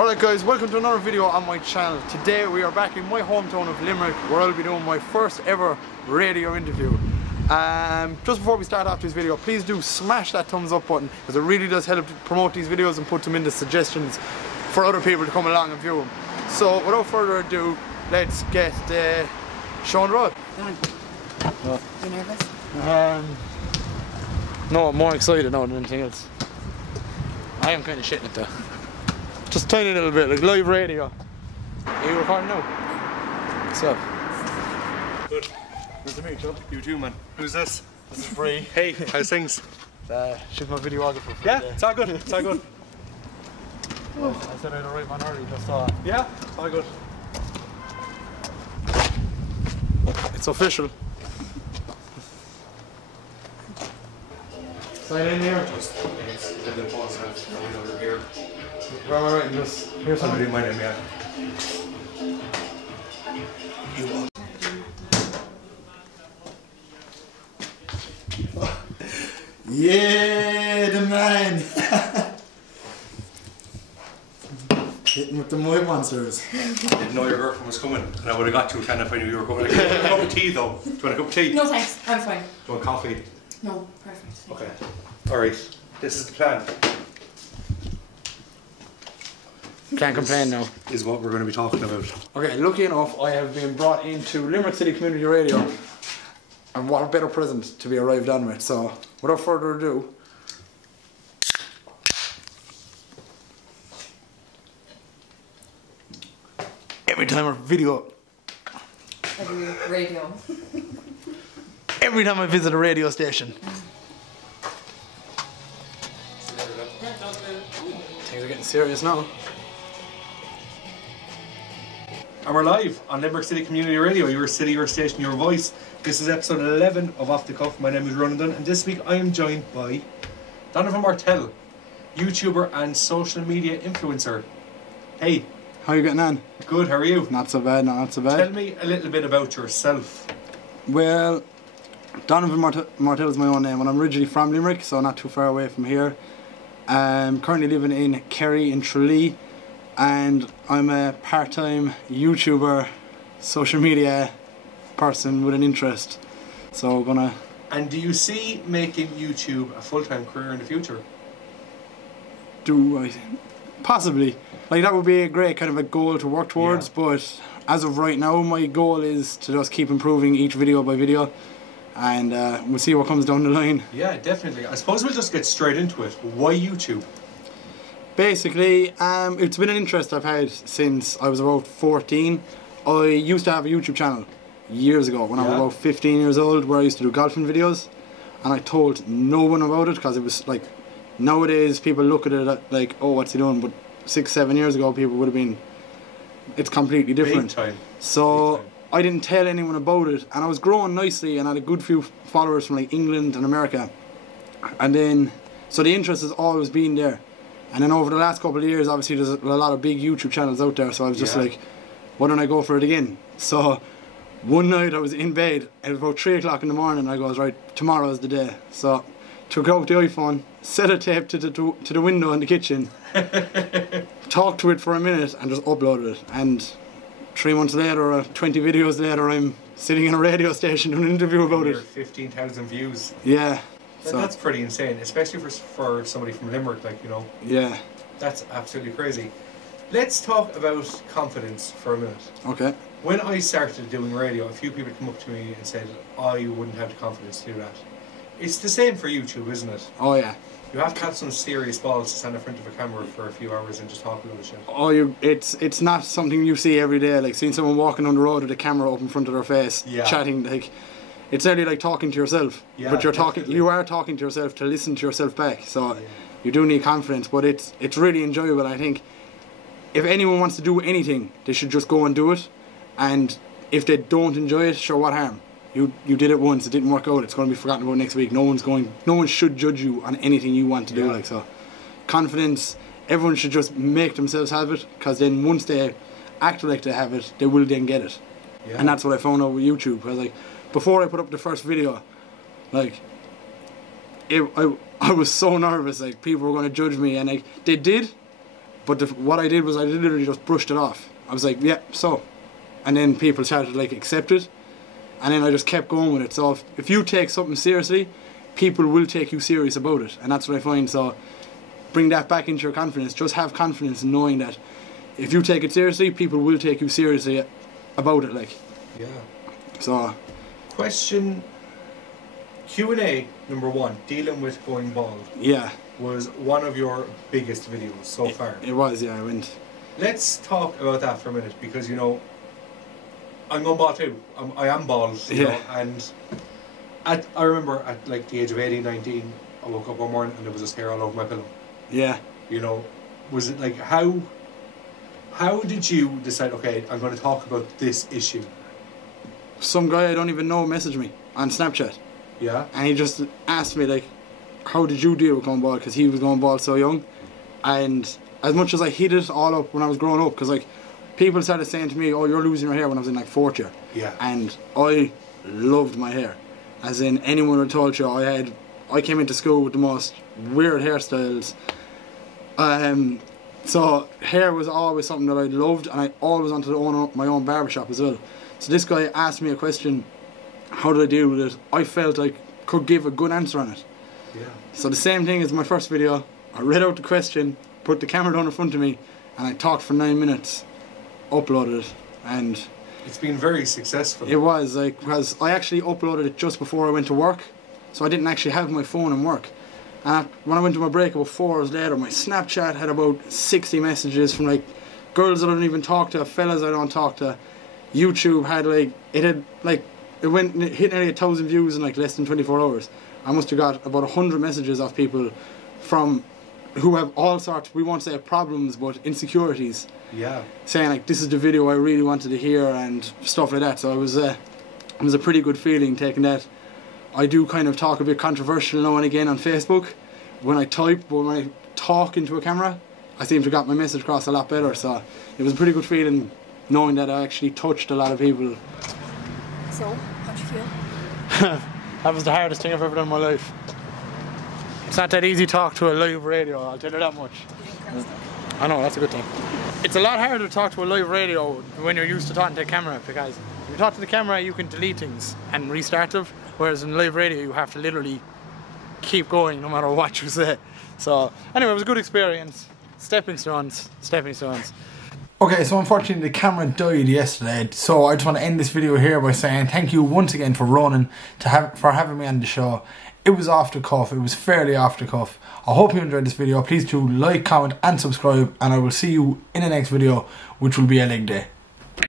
Alright guys, welcome to another video on my channel. Today we are back in my hometown of Limerick where I'll be doing my first ever radio interview. Just before we start off this video, please do smash that thumbs up button because it really does help to promote these videos and put them into suggestions for other people to come along and view them. So without further ado, let's get the show on the road. You nervous? No, I'm more excited now than anything else. I am kind of shitting it though. Just a tiny little bit, like live radio. Are you recording now? What's up? Good. Nice to meet you. You too, man. Who's this? This is Free. Hey, how's things? She's my videographer. Yeah, it's all good. It's all good. I said I had a right man early, just saw. Yeah, it's all good. It's official. Sign in here. Right, just here's somebody. My name, yeah. Yeah, the man. Hitting with the mic monsters. I didn't know your girlfriend was coming, and I would have got to kind of if I knew you were coming. Like, do you want a cup of tea, though? Do you want a cup of tea? No thanks, I'm fine. Do you want coffee? No, perfect. Okay. Alright, this is the plan. Can't complain now. Is what we're going to be talking about. Okay, lucky enough, I have been brought into Limerick City Community Radio. And what a better present to be arrived on with. So, without further ado, every time I Radio. every time I visit a radio station. Things are getting serious now. And we're live on Limerick City Community Radio, your city, your station, your voice. This is episode 11 of Off the Cuff. My name is Donovan, and this week I am joined by Donovan Mortell, YouTuber and social media influencer. Hey. How are you getting on? Good, how are you? Not so bad, not so bad. Tell me a little bit about yourself. Well, Donovan Mortell is my own name, and I'm originally from Limerick, so not too far away from here. I'm currently living in Kerry in Tralee, and I'm a part-time YouTuber, social media person with an interest. So we're gonna... And do you see making YouTube a full-time career in the future? Possibly. Like, that would be a great kind of a goal to work towards, but as of right now, my goal is to just keep improving each video by video, and we'll see what comes down the line. Yeah, definitely. I suppose we'll just get straight into it. Why YouTube? Basically, it's been an interest I've had since I was about 14. I used to have a YouTube channel years ago when I was about 15 years old, where I used to do golfing videos, and I told no one about it because it was like, nowadays people look at it like, oh, what's he doing? But 6-7 years ago people would have been, it's completely different. Big time. So Big time. I didn't tell anyone about it, and I was growing nicely and I had a good few followers from like England and America, and then so the interest has always been there. And then over the last couple of years, obviously there's a lot of big YouTube channels out there, so I was just like, why don't I go for it again? So one night I was in bed, it was about 3 o'clock in the morning, and I goes, right, tomorrow's the day. So took out the iPhone, set a tape to the window in the kitchen, talked to it for a minute and just uploaded it. And 3 months later, 20 videos later, I'm sitting in a radio station doing an interview about it. 15,000 views. Yeah. So That's pretty insane, especially for somebody from Limerick, like, you know. Yeah. That's absolutely crazy. Let's talk about confidence for a minute. Okay. When I started doing radio, a few people come up to me and said, I wouldn't have the confidence to do that. It's the same for YouTube, isn't it? Oh yeah. You have to have some serious balls to stand in front of a camera for a few hours and just talk about shit. Oh, it's not something you see every day. Like seeing someone walking on the road with a camera up in front of their face, chatting. Like, it's nearly like talking to yourself. Yeah, but you are talking to yourself to listen to yourself back. So you do need confidence, but it's really enjoyable. I think if anyone wants to do anything, they should just go and do it. And if they don't enjoy it, sure, what harm? You did it once, it didn't work out, it's going to be forgotten about next week. No one should judge you on anything you want to do. Like, so confidence, everyone should just make themselves have it, because then once they act like they have it, they will then get it. And that's what I found out with YouTube. I was like, before I put up the first video, like, I was so nervous, like, people were going to judge me, and like, they did, But what I did was I literally just brushed it off. I was like, yeah, so. And then people started to like accept it. And then I just kept going with it. So if you take something seriously, people will take you serious about it. And that's what I find. So bring that back into your confidence. Just have confidence in knowing that if you take it seriously, people will take you seriously about it. Like. Yeah. So. Question Q&A number 1, dealing with going bald. Yeah. Was one of your biggest videos so far. It was, yeah, I went. Let's talk about that for a minute, because you know, I'm going bald too. I am bald, you know, and I remember at like the age of 18, 19, I woke up one morning and there was a hair all over my pillow. Yeah. You know, was it like, how did you decide, okay, I'm going to talk about this issue? Some guy I don't even know messaged me on Snapchat. Yeah. And he just asked me like, how did you deal with going bald? Because he was going bald so young. And as much as I hid it all up when I was growing up, because like people started saying to me, oh, you're losing your hair, when I was in like 4th year. Yeah. And I loved my hair. As in, anyone would have told you I came into school with the most weird hairstyles. So hair was always something that I loved, and I always wanted to own my own barbershop as well. So this guy asked me a question, how did I deal with it? I felt I could give a good answer on it. Yeah. So the same thing as my first video, I read out the question, put the camera down in front of me, and I talked for 9 minutes, uploaded it, and it's been very successful. It was, like, because I actually uploaded it just before I went to work, so I didn't actually have my phone in work. And when I went to my break about 4 hours later, my Snapchat had about 60 messages from like girls that I don't even talk to, fellas I don't talk to. YouTube had like, it hit nearly 1,000 views in like less than 24 hours. I must have got about 100 messages off people from who have all sorts, we won't say problems, but insecurities. Yeah. Saying like, this is the video I really wanted to hear and stuff like that. So it was a pretty good feeling taking that. I do kind of talk a bit controversial now and again on Facebook when I type, but when I talk into a camera, I seem to have got my message across a lot better. So it was a pretty good feeling knowing that I actually touched a lot of people. So, how'd you feel? That was the hardest thing I've ever done in my life. It's not that easy to talk to a live radio, I'll tell you that much. I know, that's a good thing. It's a lot harder to talk to a live radio when you're used to talking to a camera, because if you talk to the camera you can delete things and restart them, whereas in live radio you have to literally keep going no matter what you say. So anyway, it was a good experience. Stepping stones. Okay, so unfortunately the camera died yesterday, so I just want to end this video here by saying thank you once again for Ronan for having me on the show. It was off the cuff, it was fairly off the cuff. I hope you enjoyed this video. Please do like, comment and subscribe, and I will see you in the next video, which will be a leg day.